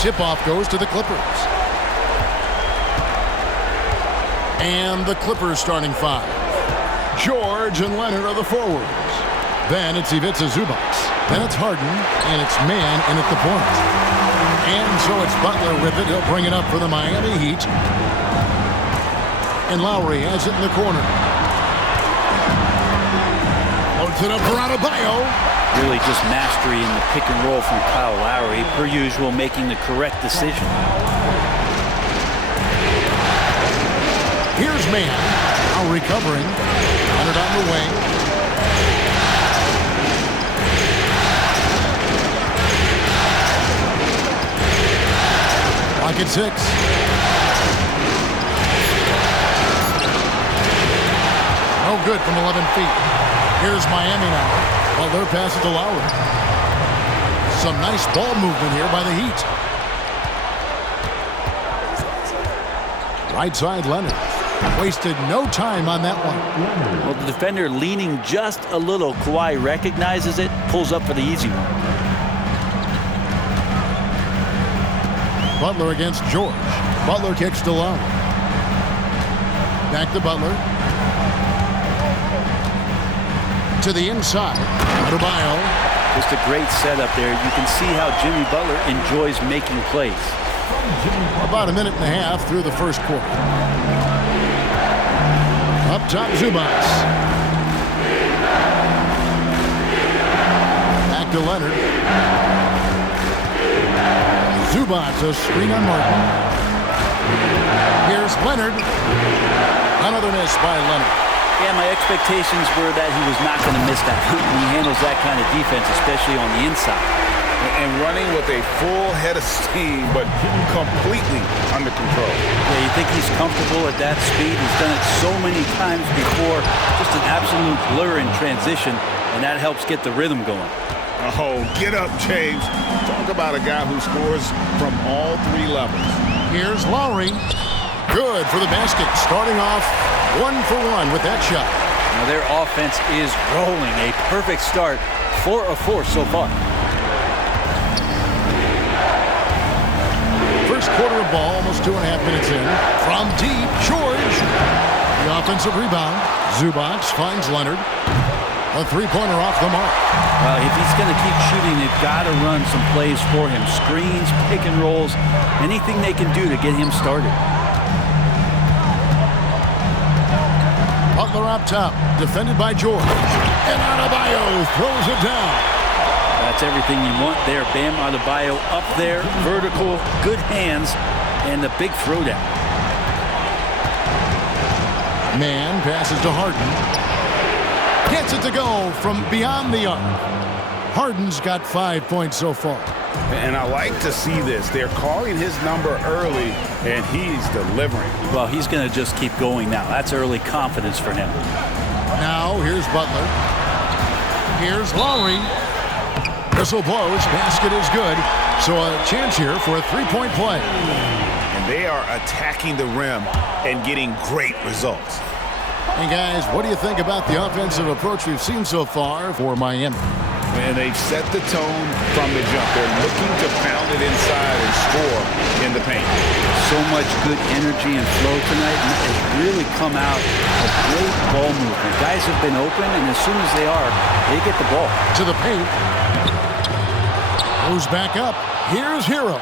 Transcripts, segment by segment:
Tip-off goes to the Clippers. And the Clippers starting five. George and Leonard are the forwards. Then it's Ivica Zubac. Then it's Harden, and it's Mann in at the point. And so it's Butler with it. He'll bring it up for the Miami Heat. And Lowry has it in the corner. Loads it up for Adebayo. Really just mastery in the pick and roll from Kyle Lowry. Per usual, making the correct decision. Here's Mann. Now recovering. Leonard on the wing. Lock at 6. No good from 11 feet. Here's Miami now. Butler passes to Lowry. Some nice ball movement here by the Heat. Right side Leonard. Wasted no time on that one. Well, the defender leaning just a little. Kawhi recognizes it, pulls up for the easy one. Butler against George. Butler kicks to Lowry. Back to Butler. To the inside. Adebayo. Just a great setup there. You can see how Jimmy Butler enjoys making plays. About a minute and a half through the first quarter. Up top, Zubac. Back to Leonard. Zubac, a screen on Martin. Here's Leonard. Another miss by Leonard. Yeah, my expectations were that he was not going to miss that. He handles that kind of defense, especially on the inside. And running with a full head of steam, but completely under control. Yeah, you think he's comfortable at that speed. He's done it so many times before. Just an absolute blur in transition, and that helps get the rhythm going. Oh, get up, James. Talk about a guy who scores from all three levels. Here's Lowry. Good for the basket. Starting off 1 for 1 with that shot. Now their offense is rolling. A perfect start. 4 of 4 so far. First quarter of ball, almost 2.5 minutes in. From deep, George. The offensive rebound. Zubac finds Leonard. A three-pointer off the mark. Well, if he's going to keep shooting, they've got to run some plays for him. Screens, pick and rolls, anything they can do to get him started. Butler up top, defended by George. And Adebayo throws it down. That's everything you want there. Bam Adebayo up there, vertical, good hands, and the big throwdown. Mann passes to Harden. Gets it to go from beyond the arc. Harden's got 5 points so far. And I like to see this. They're calling his number early, and he's delivering. Well, he's going to just keep going now. That's early confidence for him. Now, here's Butler. Here's Lowry. Whistle blows. Basket is good. So a chance here for a three-point play. And they are attacking the rim and getting great results. And guys, what do you think about the offensive approach we've seen so far for Miami? And they've set the tone from the jump. They're looking to pound it inside and score in the paint. So much good energy and flow tonight, and it's really come out of great ball movement. Guys have been open, and as soon as they are, they get the ball. To the paint. Goes back up. Here's Hero.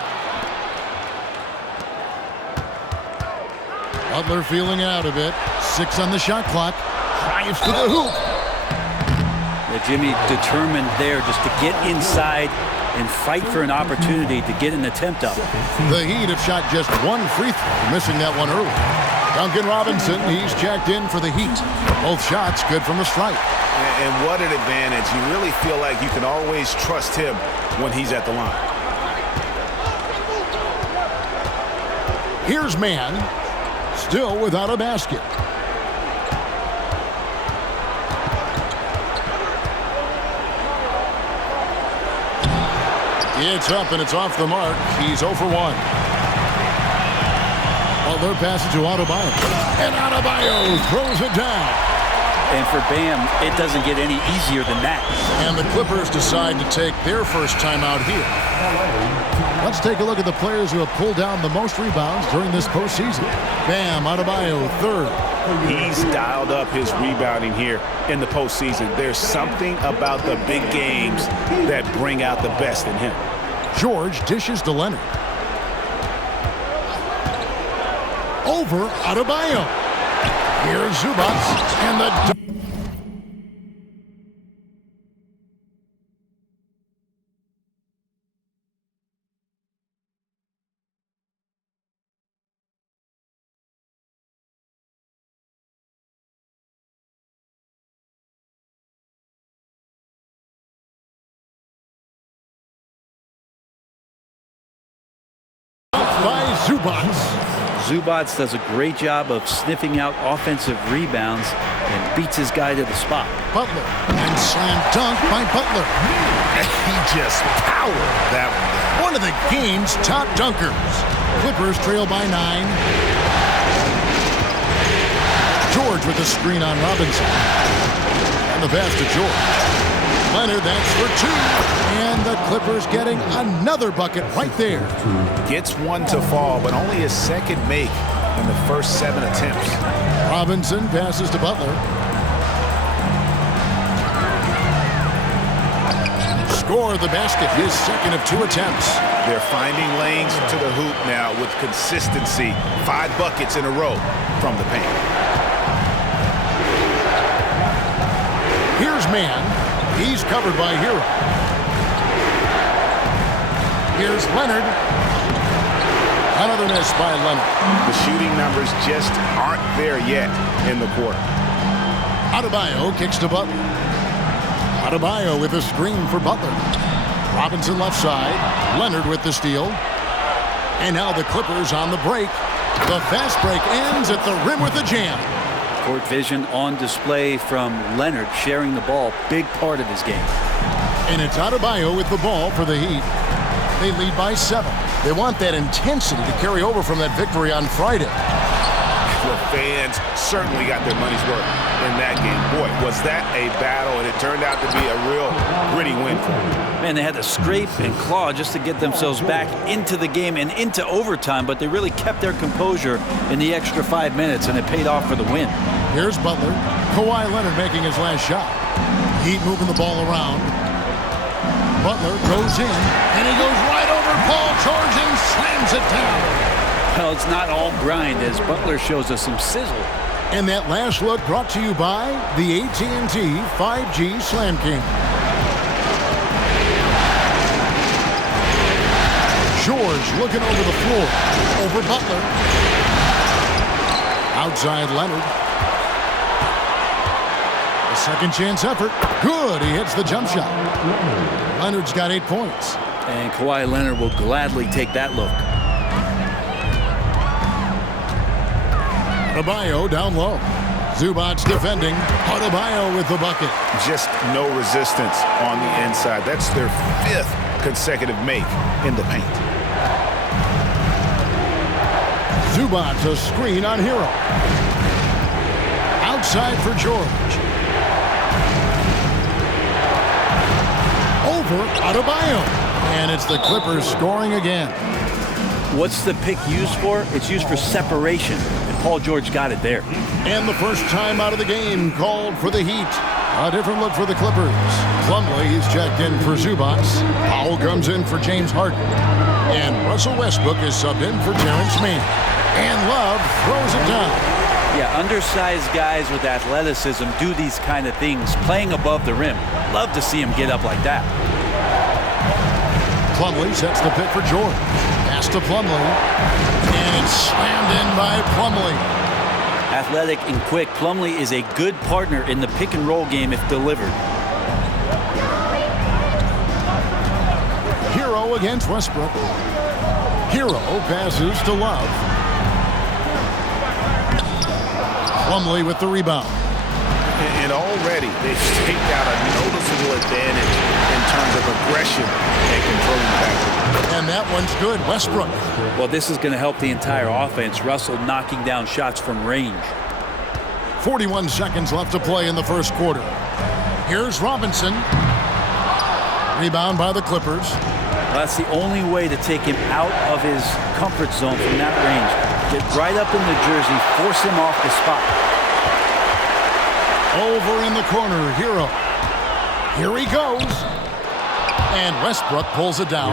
Butler feeling it out a bit. 6 on the shot clock. Drives to the hoop. Yeah, Jimmy determined there just to get inside and fight for an opportunity to get an attempt up. The Heat have shot just 1 free throw, missing that one early. Duncan Robinson, he's checked in for the Heat. Both shots good from the stripe. And what an advantage. You really feel like you can always trust him when he's at the line. Here's Mann, still without a basket. It's up and it's off the mark. He's 0 for 1. Butler passes to Adebayo. And Adebayo throws it down. And for Bam, it doesn't get any easier than that. And the Clippers decide to take their first timeout here. Let's take a look at the players who have pulled down the most rebounds during this postseason. Bam Adebayo, third. He's dialed up his rebounding here in the postseason. There's something about the big games that bring out the best in him. George dishes to Leonard. Over Adebayo. Here's Zubac and the... by Zubac. Zubac does a great job of sniffing out offensive rebounds and beats his guy to the spot. Butler, and slam dunk by Butler. He just powered that one down. One of the game's top dunkers. Clippers trail by 9. George with the screen on Robinson. And the pass to George. Leonard, that's for 2. And the Clippers getting another bucket right there. Gets one to fall, but only his second make in the first 7 attempts. Robinson passes to Butler. Score the basket, his second of 2 attempts. They're finding lanes to the hoop now with consistency. 5 buckets in a row from the paint. Here's man. He's covered by Hero. Here's Leonard. Another miss by Leonard. The shooting numbers just aren't there yet in the quarter. Adebayo kicks to Butler. Adebayo with a screen for Butler. Robinson left side. Leonard with the steal. And now the Clippers on the break. The fast break ends at the rim with a jam. Court vision on display from Leonard, sharing the ball, big part of his game. And it's Adebayo with the ball for the Heat. They lead by 7. They want that intensity to carry over from that victory on Friday. The fans certainly got their money's worth in that game. Boy, was that a battle, and it turned out to be a real gritty win for them. Man, they had to scrape and claw just to get themselves back into the game and into overtime, but they really kept their composure in the extra 5 minutes, and it paid off for the win. Here's Butler. Kawhi Leonard making his last shot. Heat moving the ball around. Butler goes in, and he goes right over Paul George and slams it down. Well, it's not all grind, as Butler shows us some sizzle. And that last look brought to you by the AT&T 5G Slam King. George looking over the floor. Over Butler. Outside Leonard. A second chance effort. Good. He hits the jump shot. Leonard's got 8 points. And Kawhi Leonard will gladly take that look. Adebayo down low. Zubac defending. Adebayo with the bucket. Just no resistance on the inside. That's their 5th consecutive make in the paint. Zubac a screen on Hero. Outside for George. Over Adebayo. And it's the Clippers scoring again. What's the pick used for? It's used for separation. And Paul George got it there. And the first time out of the game called for the Heat. A different look for the Clippers. Plumlee is checked in for Zubac. Powell comes in for James Harden. And Russell Westbrook is subbed in for Terrence Mann. And Love throws it down. Yeah, undersized guys with athleticism do these kind of things, playing above the rim. Love to see him get up like that. Plumlee sets the pick for George. Pass to Plumlee. And it's slammed in by Plumlee. Athletic and quick, Plumlee is a good partner in the pick and roll game if delivered. Hero against Westbrook. Hero passes to Love. Plumlee with the rebound. And already they've staked out a noticeable advantage in terms of aggression and controlling the backcourt. And that one's good. Westbrook. Well, this is going to help the entire offense. Russell knocking down shots from range. 41 seconds left to play in the first quarter. Here's Robinson. Rebound by the Clippers. Well, that's the only way to take him out of his comfort zone from that range. Get right up in the jersey, force him off the spot. Over in the corner, Hero. Here he goes. And Westbrook pulls it down.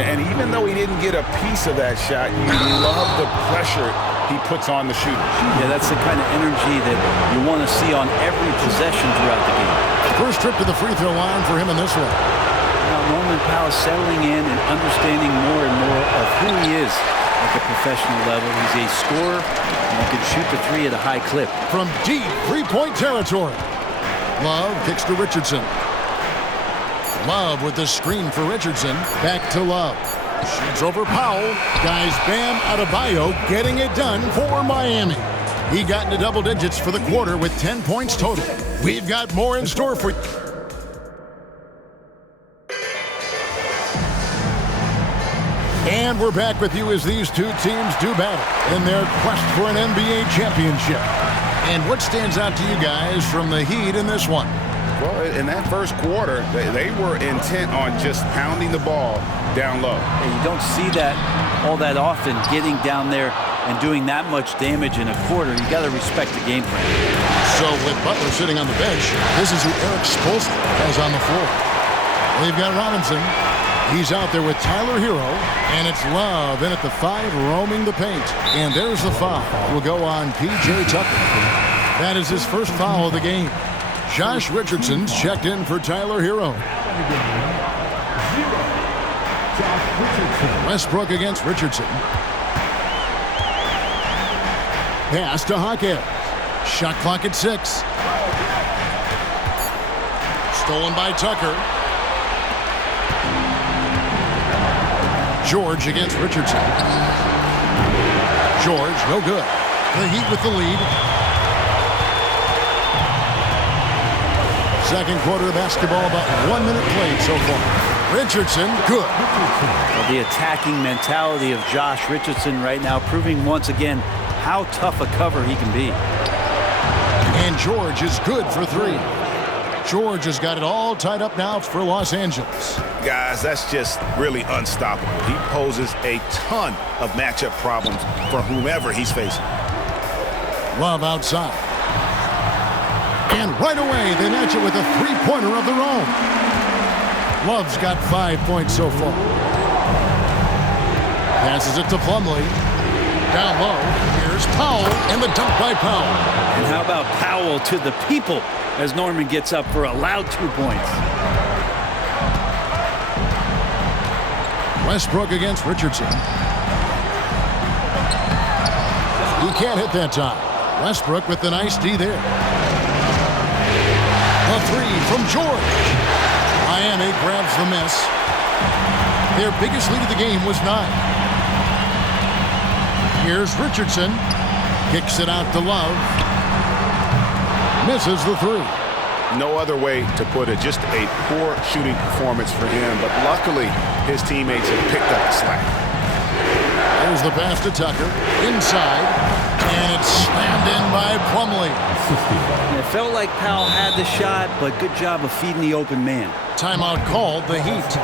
And even though he didn't get a piece of that shot, you love the pressure he puts on the shooter. Yeah, that's the kind of energy that you want to see on every possession throughout the game. First trip to the free throw line for him in this one. Now, Norman Powell is settling in and understanding more and more of who he is at the professional level. He's a scorer and he can shoot the three at a high clip. From deep three-point territory. Love kicks to Richardson. Love with the screen for Richardson. Back to Love. Shoots over Powell. Guys, Bam Adebayo getting it done for Miami. He got into double digits for the quarter with 10 points total. We've got more in store for you. And we're back with you as these two teams do battle in their quest for an NBA championship. And what stands out to you guys from the Heat in this one? Well, in that first quarter, they were intent on just pounding the ball down low. And you don't see that all that often, getting down there and doing that much damage in a quarter. You got to respect the game plan. So with Butler sitting on the bench, this is who Eric Spoelstra has on the floor. They've got Robinson. He's out there with Tyler Hero, and it's Love in at the 5, roaming the paint. And there's the foul. Will go on P.J. Tucker. That is his first foul of the game. Josh Richardson's checked in for Tyler Hero. Westbrook against Richardson. Pass to Hawkins. Shot clock at 6. Stolen by Tucker. George against Richardson. George, no good. The Heat with the lead. Second quarter of basketball, about 1 minute played so far. Richardson, good. Well, the attacking mentality of Josh Richardson right now, proving once again how tough a cover he can be. And George is good for 3. George has got it all tied up now for Los Angeles. Guys, that's just really unstoppable. He poses a ton of matchup problems for whomever he's facing. Love outside. And right away, they match it with a three-pointer of their own. Love's got 5 points so far. Passes it to Plumlee. Down low, here's Powell, and the dunk by Powell. And how about Powell to the people as Norman gets up for a loud 2 points. Westbrook against Richardson. He can't hit that time. Westbrook with the nice D there. A 3 from George. Miami grabs the miss. Their biggest lead of the game was 9. Here's Richardson. Kicks it out to Love. Misses the 3. No other way to put it. Just a poor shooting performance for him. But luckily, his teammates have picked up the slack. There's the pass to Tucker. Inside. And it's slammed in by Plumlee. It felt like Powell had the shot, but good job of feeding the open man. Timeout called, the Heat.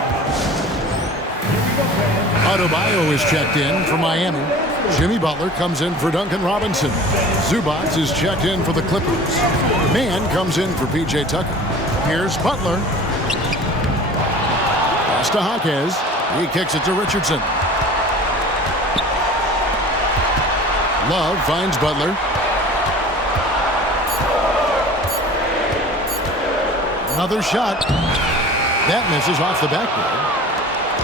Adebayo is checked in for Miami. Jimmy Butler comes in for Duncan Robinson. Zubac is checked in for the Clippers. Mann comes in for P.J. Tucker. Here's Butler. Pass to Hawkins. He kicks it to Richardson. Love finds Butler. Another shot. That misses off the backboard.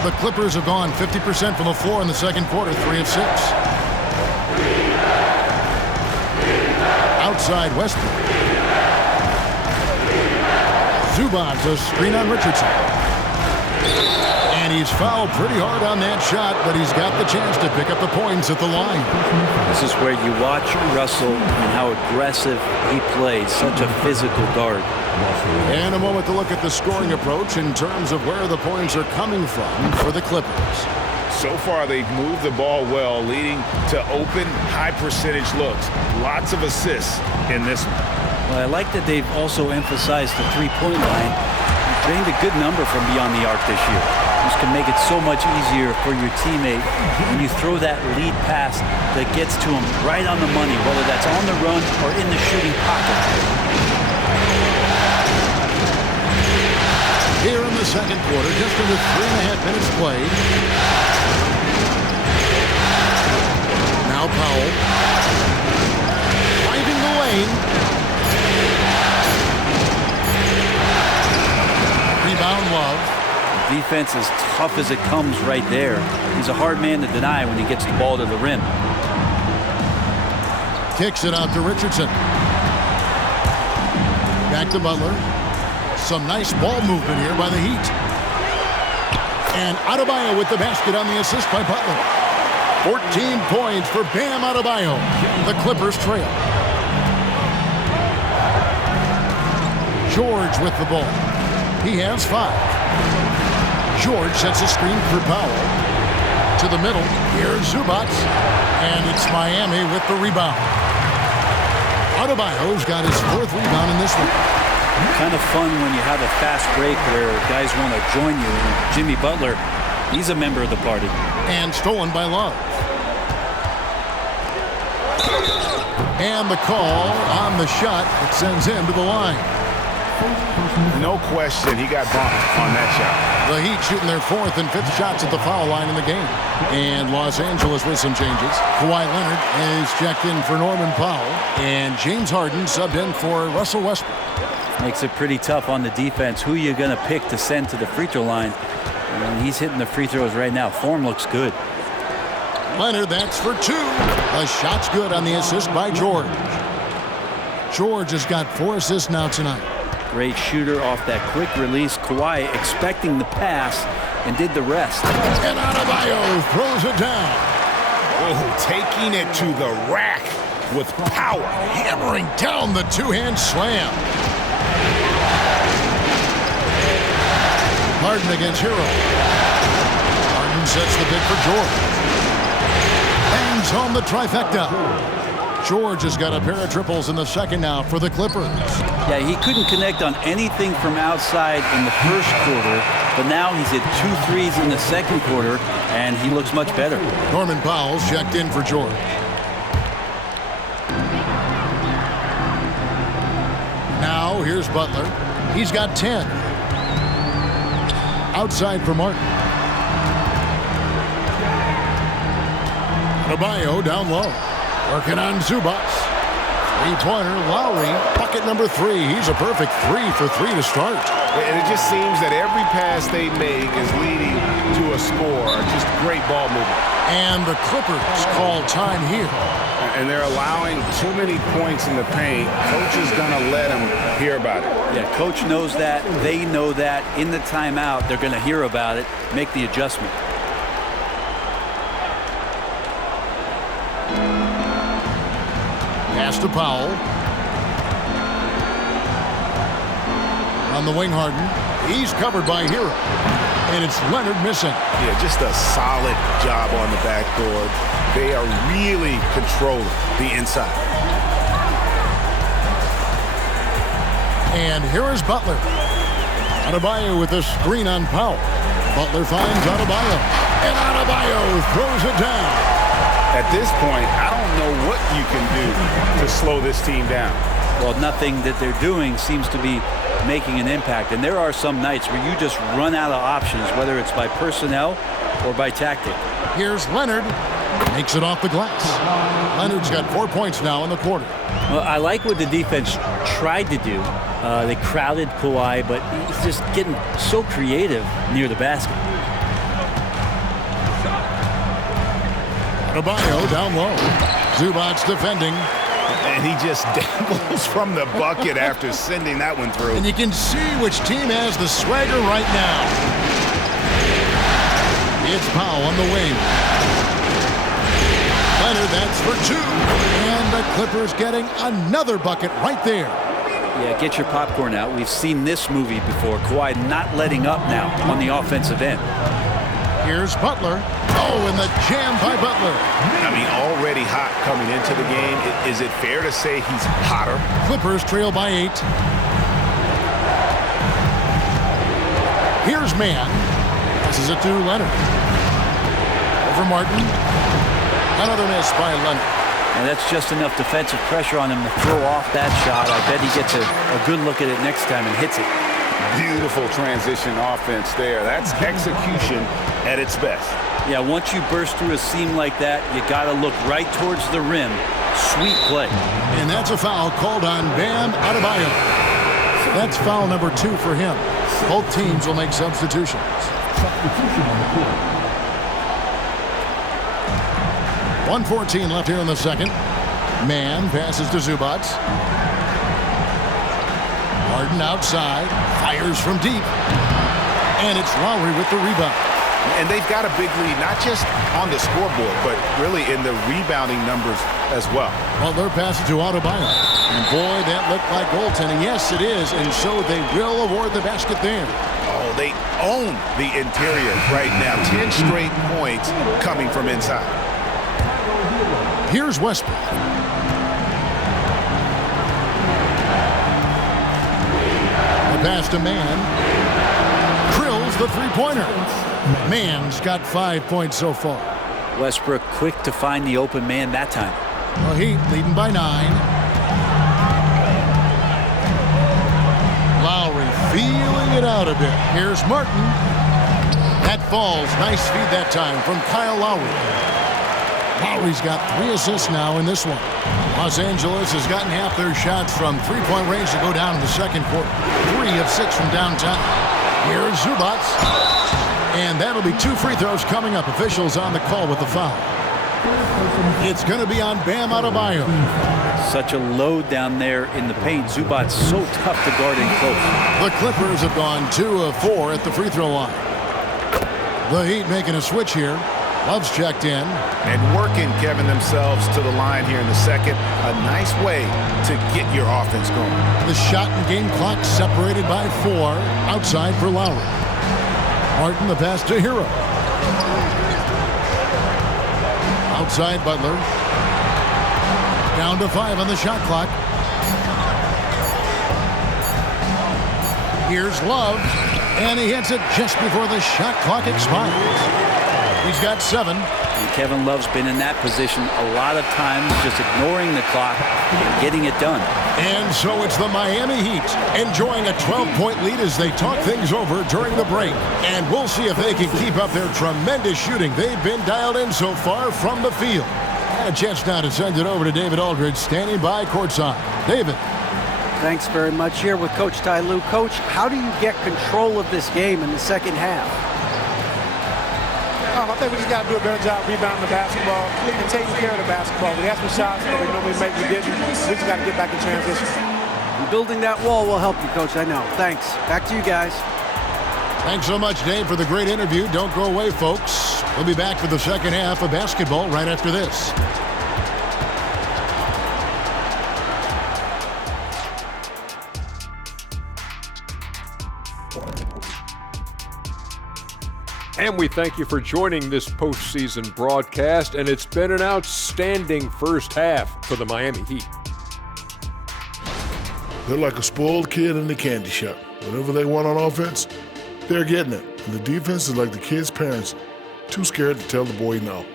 The Clippers have gone 50% from the floor in the second quarter, 3 of 6. Outside Westbrook. Zubac, a screen on Richardson. And he's fouled pretty hard on that shot, but he's got the chance to pick up the points at the line. This is where you watch Russell and how aggressive he plays. Such a physical guard. And a moment to look at the scoring approach in terms of where the points are coming from for the Clippers. So far, they've moved the ball well, leading to open, high-percentage looks. Lots of assists in this one. Well, I like that they've also emphasized the three-point line. Drained a good number from beyond the arc this year. This can make it so much easier for your teammate when you throw that lead pass that gets to him right on the money, whether that's on the run or in the shooting pocket. Here in the second quarter, just under 3.5 minutes played. Now Powell. Finding the lane. Rebound Love. Defense as tough as it comes right there. He's a hard man to deny when he gets the ball to the rim. Kicks it out to Richardson. Back to Butler. Some nice ball movement here by the Heat. And Adebayo with the basket on the assist by Butler. 14 points for Bam Adebayo. The Clippers trail. George with the ball. He has 5. George sets a screen for Powell. To the middle. Here's Zubac. And it's Miami with the rebound. Adebayo's got his 4th rebound in this one. Kind of fun when you have a fast break where guys want to join you. And Jimmy Butler, he's a member of the party. And stolen by Love. And the call on the shot that sends him to the line. No question, he got bumped on that shot. The Heat shooting their 4th and 5th shots at the foul line in the game. And Los Angeles with some changes. Kawhi Leonard is checked in for Norman Powell. And James Harden subbed in for Russell Westbrook. Makes it pretty tough on the defense. Who are you going to pick to send to the free throw line? And he's hitting the free throws right now. Form looks good. Leonard, that's for 2. The shot's good on the assist by George. George has got 4 assists now tonight. Great shooter off that quick release. Kawhi expecting the pass and did the rest. And Adebayo throws it down. Oh, taking it to the rack with power. Hammering down the 2-hand slam. Harden against Hero. Harden sets the bid for George. Bangs home the trifecta. George has got a pair of triples in the second now for the Clippers. Yeah, he couldn't connect on anything from outside in the first quarter, but now he's hit 2 threes in the second quarter, and he looks much better. Norman Powell's checked in for George. Now here's Butler. He's got 10. Outside for Martin. Adebayo down low. Working on Zubac. 3-pointer, Lowry, bucket number 3. He's a perfect 3 for 3 to start. And it just seems that every pass they make is leading to a score. Just great ball movement. And the Clippers call time here. And they're allowing too many points in the paint. Coach is going to let them hear about it. Yeah, coach knows that. They know that. In the timeout, they're going to hear about it, make the adjustment. Pass to Powell. On the wing, Harden. He's covered by Hero. And it's Leonard missing. Yeah, just a solid job on the backboard. They are really controlling the inside. And here is Butler. Adebayo with a screen on Powell. Butler finds Adebayo. And Adebayo throws it down. At this point, I don't know what you can do to slow this team down. Well, nothing that they're doing seems to be making an impact. And there are some nights where you just run out of options, whether it's by personnel or by tactic. Here's Leonard. Makes it off the glass. Leonard's got 4 points now in the quarter. Well, I like what the defense tried to do. They crowded Kawhi, but he's just getting so creative near the basket. Adebayo down low. Zubac defending. And he just dabbles from the bucket after sending that one through. And you can see which team has the swagger right now. It's Powell on the wing. Leonard, that's for 2. And the Clippers getting another bucket right there. Yeah, get your popcorn out. We've seen this movie before. Kawhi not letting up now on the offensive end. Here's Butler. Oh, and the jam by Butler. I mean, already hot coming into the game. Is it fair to say he's hotter? Clippers trail by 8. Here's Mann. Passes it to Leonard. Over Martin. Another miss by Leonard. And that's just enough defensive pressure on him to throw off that shot. I bet he gets a good look at it next time and hits it. Beautiful transition offense there. That's execution at its best. Yeah, once you burst through a seam like that, you got to look right towards the rim. Sweet play. And that's a foul called on Bam Adebayo. That's foul number 2 for him. Both teams will make substitutions. 1:14 left here in the second. Mann passes to Zubac. Harden outside, fires from deep. And it's Lowry with the rebound. And they've got a big lead, not just on the scoreboard, but really in the rebounding numbers as well. Butler passes to Adebayo. And boy, that looked like goaltending. Yes, it is. And so they will award the basket there. Oh, they own the interior right now. 10 straight points coming from inside. Here's Westbrook. The pass to Mann. Drills the three-pointer. Mann's got 5 points so far. Westbrook quick to find the open man that time. The Heat leading by 9. Lowry feeling it out a bit. Here's Martin. That falls. Nice feed that time from Kyle Lowry. Lowry's got 3 assists now in this one. Los Angeles has gotten half their shots from three-point range to go down in the second quarter. 3 of 6 from downtown. Here's Zubac. And that'll be 2 free throws coming up. Officials on the call with the foul. It's going to be on Bam Adebayo. Such a load down there in the paint. Zubac's so tough to guard in close. The Clippers have gone 2 of 4 at the free throw line. The Heat making a switch here. Love's checked in. And working, Kevin, themselves to the line here in the second. A nice way to get your offense going. The shot and game clock separated by 4. Outside for Lowry. Martin the pass to Hero. Outside Butler. Down to 5 on the shot clock. Here's Love. And he hits it just before the shot clock expires. He's got 7. And Kevin Love's been in that position a lot of times, just ignoring the clock and getting it done. And so it's the Miami Heat enjoying a 12-point lead as they talk things over during the break. And we'll see if they can keep up their tremendous shooting. They've been dialed in so far from the field. And a chance now to send it over to David Aldridge, standing by courtside. David. Thanks very much. Here with Coach Ty Lue. Coach, how do you get control of this game in the second half? I think we just got to do a better job rebounding the basketball and taking care of the basketball. We had some shots that we normally make, we didn't. We just got to get back in transition. And building that wall will help you, Coach, I know. Thanks. Back to you guys. Thanks so much, Dave, for the great interview. Don't go away, folks. We'll be back for the second half of basketball right after this. And we thank you for joining this postseason broadcast, and it's been an outstanding first half for the Miami Heat. They're like a spoiled kid in the candy shop. Whatever they want on offense, they're getting it. And the defense is like the kid's parents, too scared to tell the boy no.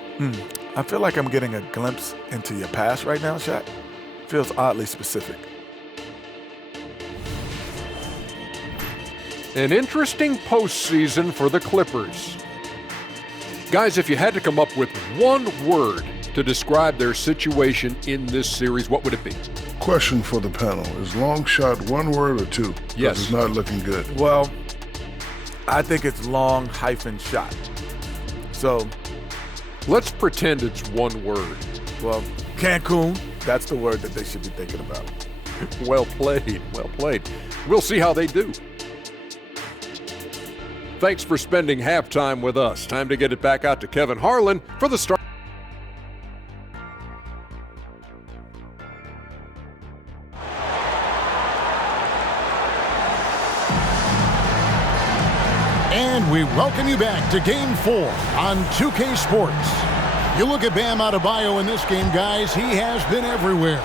I feel like I'm getting a glimpse into your past right now, Shaq. Feels oddly specific. An interesting postseason for the Clippers. Guys, if you had to come up with one word to describe their situation in this series, what would it be? Question for the panel. Is long shot one word or 2? Yes. It's not looking good. Well, I think it's long-shot. So, let's pretend it's one word. well, Cancun, that's the word that they should be thinking about. Well played, well played. We'll see how they do. Thanks for spending halftime with us. Time to get it back out to Kevin Harlan for the start. And we Welcome you back to Game 4 on 2K Sports. You look at Bam Adebayo in this game, guys, he has been everywhere.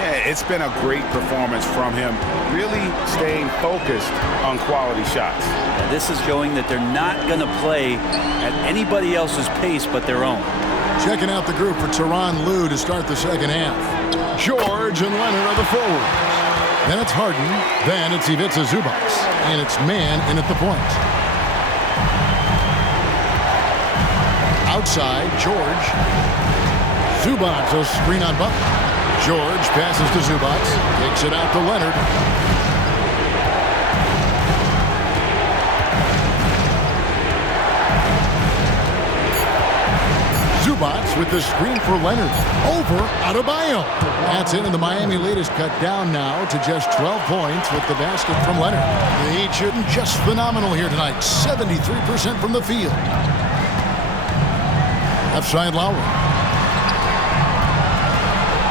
Yeah, it's been a great performance from him, really staying focused on quality shots. And this is showing that they're not going to play at anybody else's pace but their own. Checking out the group for Tyronn Lue to start the second half. George and Leonard are the forwards. Then it's Harden. Then it's Ivica Zubac. And it's man in at the point. Outside, George. Zubac, a screen on Butler. George passes to Zubac. Takes it out to Leonard. Zubac with the screen for Leonard. Over Adebayo. That's it, and the Miami lead is cut down now to just 12 points with the basket from Leonard. The Heat shooting just phenomenal here tonight. 73% from the field. Left side, Lowry.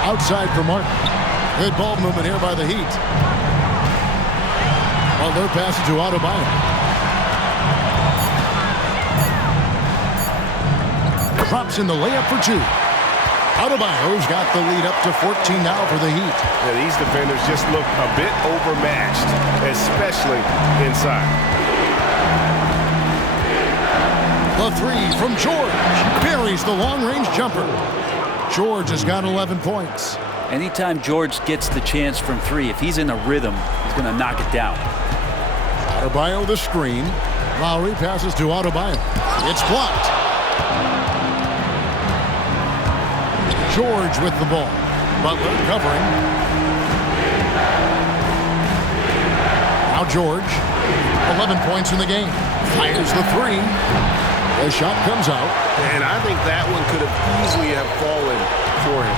Outside for Martin. Good ball movement here by the Heat. Butler passes to Adebayo. Drops in the layup for two. Adebayo's got the lead up to 14 now for the Heat. Yeah, these defenders just look a bit overmatched, especially inside. The three from George. Buries the long-range jumper. George has got 11 points. Anytime George gets the chance from three, if he's in a rhythm, he's going to knock it down. Adebayo the screen. Lowry passes to Adebayo. It's blocked. George with the ball. Butler covering. Now George. 11 points in the game. Fires the three. The shot comes out. And I think that one could have easily have fallen for him.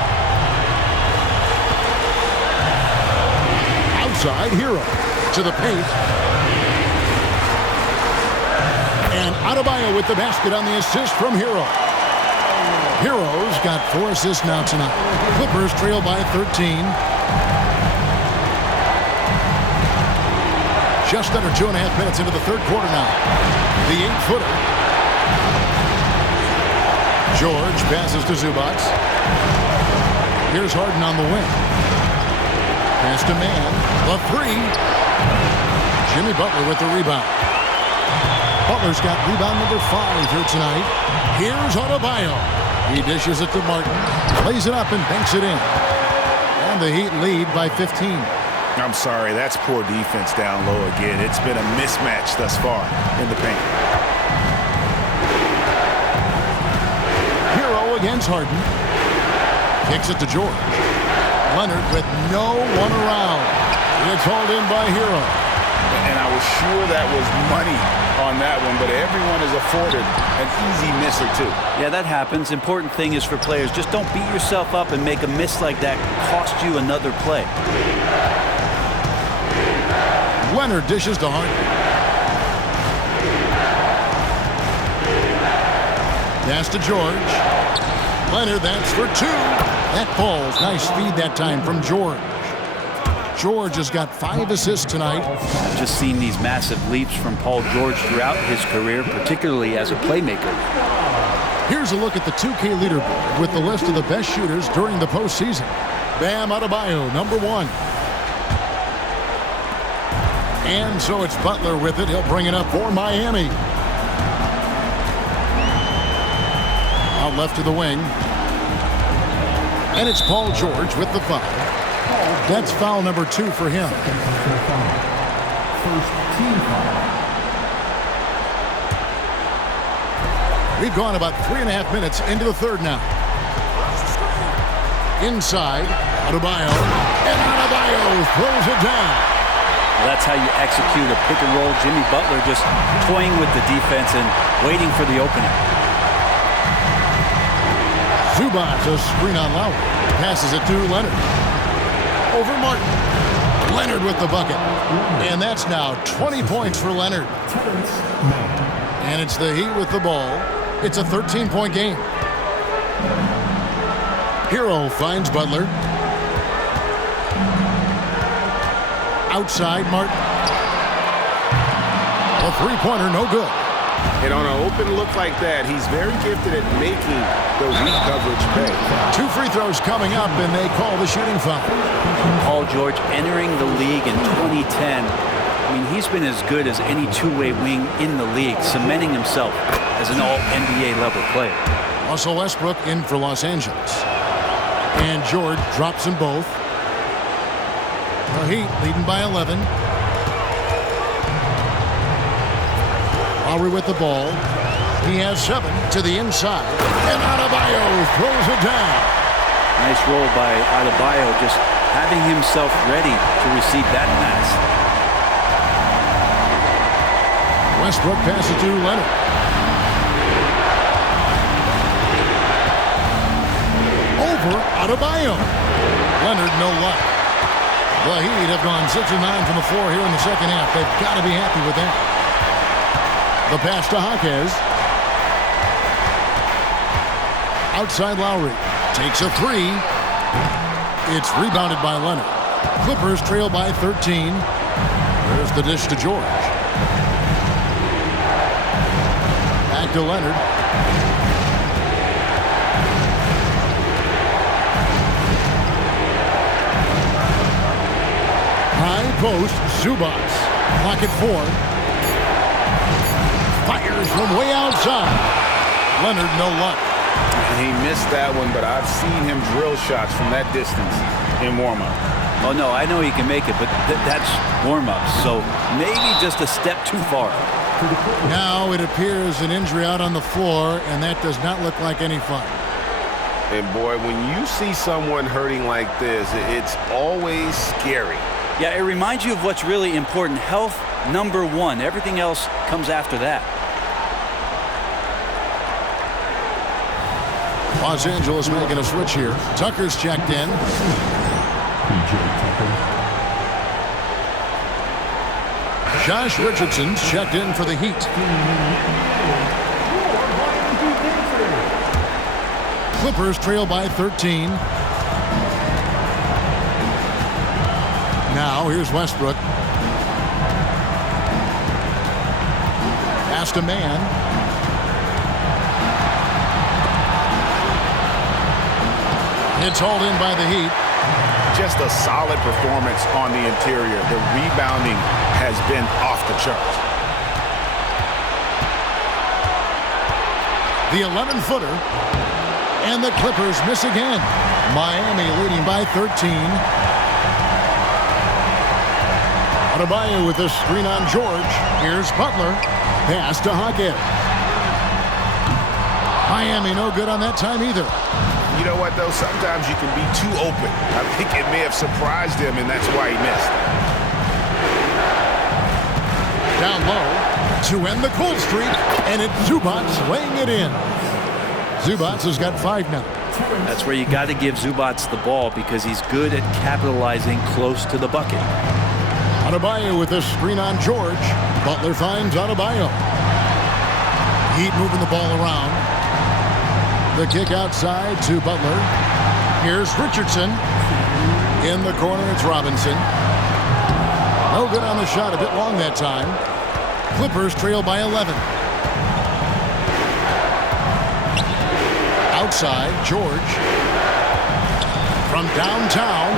Outside, Hero to the paint. And Adebayo with the basket on the assist from Hero. Hero's got 4 assists now tonight. Clippers trail by 13. Just under 2.5 minutes into the third quarter now. The 8-footer. George passes to Zubac. Here's Harden on the wing. Pass to man. The three. Jimmy Butler with the rebound. Butler's got rebound number 5 here tonight. Here's Adebayo. He dishes it to Martin. Plays it up and banks it in. And the Heat lead by 15. I'm sorry, that's poor defense down low again. It's been a mismatch thus far in the paint. Against Harden. Kicks it to George. Leonard with no one around. It's hauled in by Hero. And I was sure that was money on that one, but everyone is afforded an easy miss or two. Yeah, that happens. Important thing is for players, just don't beat yourself up and make a miss like that cost you another play. Leonard dishes to Harden. Pass to George. Leonard, that's for 2. That falls. Nice feed that time from George. George has got 5 assists tonight. I've just seen these massive leaps from Paul George throughout his career, particularly as a playmaker. Here's a look at the 2K leaderboard with the list of the best shooters during the postseason. Bam Adebayo, number 1. And so it's Butler with it. He'll bring it up for Miami. Out left to the wing. And it's Paul George with the foul. That's foul number 2 for him. First team foul. We've gone about 3.5 minutes into the third now. Inside, Adebayo. And Adebayo throws it down. Well, that's how you execute a pick and roll. Jimmy Butler just toying with the defense and waiting for the opening. Zubac, a screen on Lowry. Passes it to Leonard. Over Martin. Leonard with the bucket. And that's now 20 points for Leonard. And it's the Heat with the ball. It's a 13-point game. Hero finds Butler. Outside, Martin. A three-pointer, no good. And on an open look like that, he's very gifted at making the weak coverage pay. 2 free throws coming up, and they call the shooting foul. Paul George entering the league in 2010. I mean, he's been as good as any two-way wing in the league, cementing himself as an all-NBA level player. Russell Westbrook in for Los Angeles. And George drops them both. The Heat leading by 11. Lowry with the ball. He has 7 to the inside. And Adebayo throws it down. Nice roll by Adebayo, just having himself ready to receive that pass. Westbrook passes to Leonard. Over Adebayo. Leonard, no luck. The Heat have gone 6 of 9 from the floor here in the second half. They've got to be happy with that. The pass to Jaquez. Outside Lowry. Takes a 3. It's rebounded by Leonard. Clippers trail by 13. There's the dish to George. Back to Leonard. High post, Zubac. Clock at 4. Fires from way outside. Leonard, no luck. He missed that one, but I've seen him drill shots from that distance in warm-up. Oh, no, I know he can make it, but that's warm-up, so maybe just a step too far. Now it appears an injury out on the floor, and that does not look like any fun. And boy, when you see someone hurting like this, it's always scary. Yeah, it reminds you of what's really important. Health, number 1. Everything else comes after that. Los Angeles making a switch here. Tucker's checked in. Josh Richardson's checked in for the Heat. Clippers trail by 13. Now here's Westbrook. Pass to man. It's hauled in by the Heat. Just a solid performance on the interior. The rebounding has been off the charts. The 11-footer. And the Clippers miss again. Miami leading by 13. Adebayo with a screen on George. Here's Butler. Pass to Jaquez. Miami no good on that time either. You know what, though? Sometimes you can be too open. I think it may have surprised him, and that's why he missed. Down low to end the cold streak, and it's Zubac laying it in. Zubac has got 5 now. That's where you got to give Zubac the ball because he's good at capitalizing close to the bucket. Adebayo with a screen on George. Butler finds Adebayo. Heat moving the ball around. The kick outside to Butler. Here's Richardson. In the corner, it's Robinson. No good on the shot, a bit long that time. Clippers trail by 11. Outside, George. From downtown.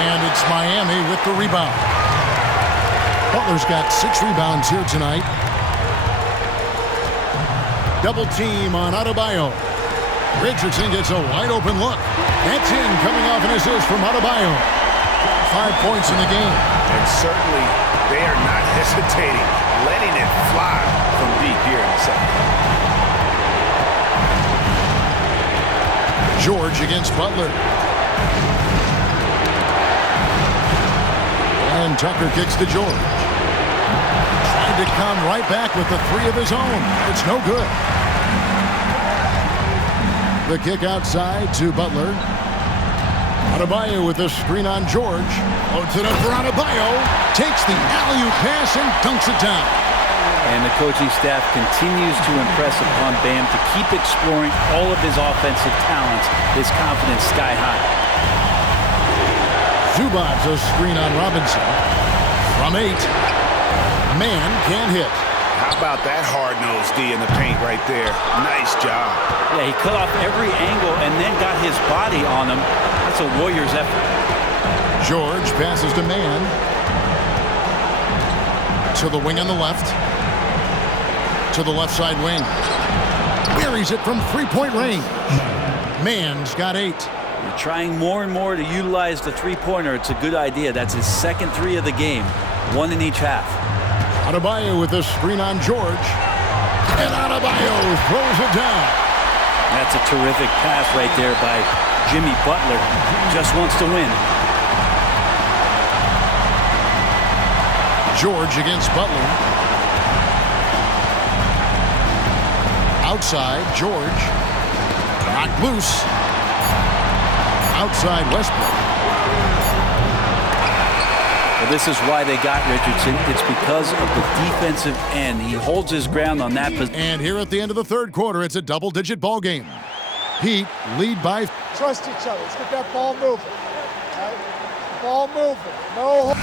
And it's Miami with the rebound. Butler's got 6 rebounds here tonight. Double team on Adebayo. Richardson gets a wide open look. That's in, coming off an assist from Adebayo. 5 points in the game. And certainly they are not hesitating, letting it fly from deep here in the second. George against Butler. And Tucker kicks to George. Trying to come right back with the 3 of his own. It's no good. The kick outside to Butler. Adebayo with a screen on George. Loads it up for Adebayo. Takes the alley-oop pass and dunks it down. And the coaching staff continues to impress upon Bam to keep exploring all of his offensive talents. His confidence sky high. Zubac a screen on Robinson. From 8. Man can't hit. How about that hard-nosed D in the paint right there? Nice job. Yeah, he cut off every angle and then got his body on him. That's a Warriors effort. George passes to Man. To the wing on the left. To the left side wing. Buries it from three-point range. Man's got 8. You're trying more and more to utilize the three-pointer. It's a good idea. That's his second 3 of the game. 1 in each half. Adebayo with a screen on George. And Adebayo throws it down. That's a terrific pass right there by Jimmy Butler. Just wants to win. George against Butler. Outside, George. Knocked loose. Outside Westbrook. Well, this is why they got Richardson. It's because of the defensive end. He holds his ground on that position. And here at the end of the third quarter, it's a double-digit ball game. Heat lead by... Trust each other. Let's get that ball moving. All right? Ball moving. No...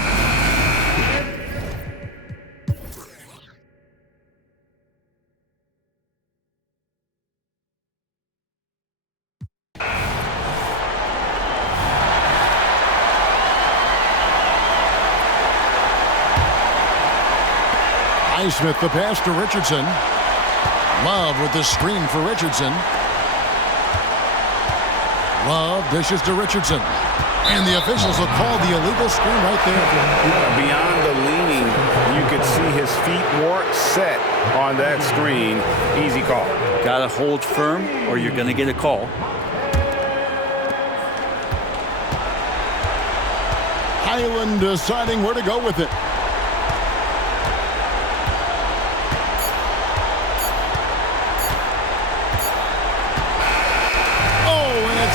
Smith the pass to Richardson. Love with the screen for Richardson. Love dishes to Richardson. And the officials will call the illegal screen right there. Beyond the leaning, you could see his feet weren't set on that screen. Easy call. Got to hold firm or you're going to get a call. Highland deciding where to go with it.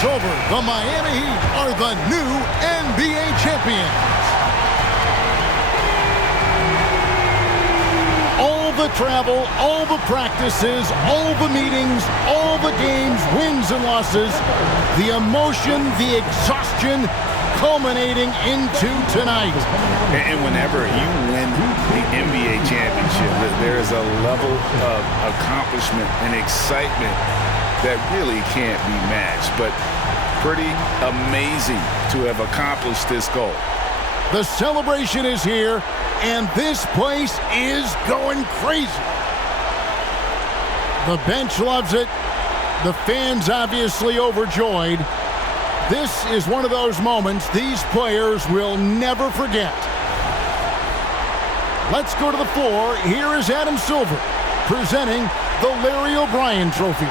Over. The Miami Heat are the new NBA champions. All the travel, all the practices, all the meetings, all the games, wins and losses, the emotion, the exhaustion, culminating into tonight. And whenever you win the NBA championship, there is a level of accomplishment and excitement that really can't be matched, but pretty amazing to have accomplished this goal. The celebration is here, and this place is going crazy. The bench loves it. The fans obviously overjoyed. This is one of those moments these players will never forget. Let's go to the floor. Here is Adam Silver presenting the Larry O'Brien Trophy.